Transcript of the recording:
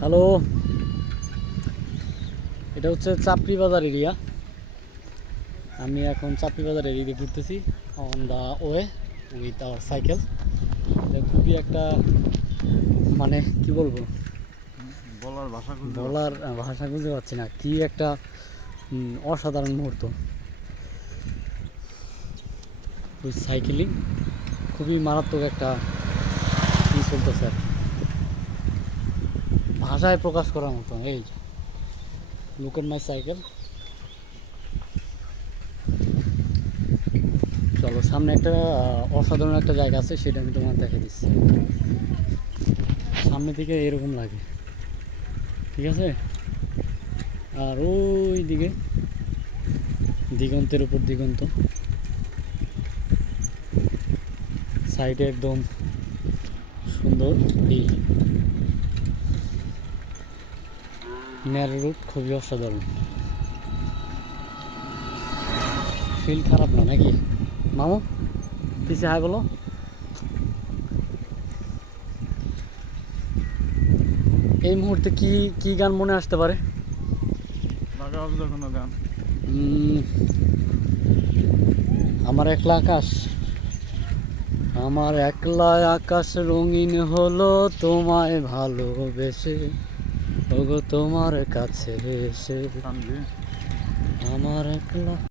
Hello. এটা হচ্ছে চাপড়ি বাজার এরিয়া। আমি এখন চাপড়ি বাজার এরিয়া ঘুরতেছি on the way with our cycle এটা খুবই একটা মানে কি বলব? বলার ভাষা বলার ভাষা খুঁজে পাচ্ছি না। কি একটা অসাধারণ মুহূর্ত। সাইকেলিং খুবই মারাত্মক একটা কি চলতেছে আর কি। ভাষায় প্রকাশ করার মতো এই লুক এট মাই সাইকেল চলো, সামনে একটা অসাধারণ একটা জায়গা আছে, সেটা আমি তোমার দেখে দিচ্ছি। সামনে থেকে এরকম লাগে। ঠিক আছে? আর ওই দিকে দিগন্তের উপর দিগন্ত। সাইডে একদম সুন্দর বিল ন্যারো রুট খুবই অসাধারণ। ফিল খারাপ না নাকি? মামু পিছিয়ে হাই বলো। এই মুহূর্তে কি কি গান মনে আসতে পারে? গান? আমার একলা আকাশ। আমার একলা আকাশ রঙিন হলো তোমায় ভালোবেসে। ওগো তোমার কাছে এসে আমার একলা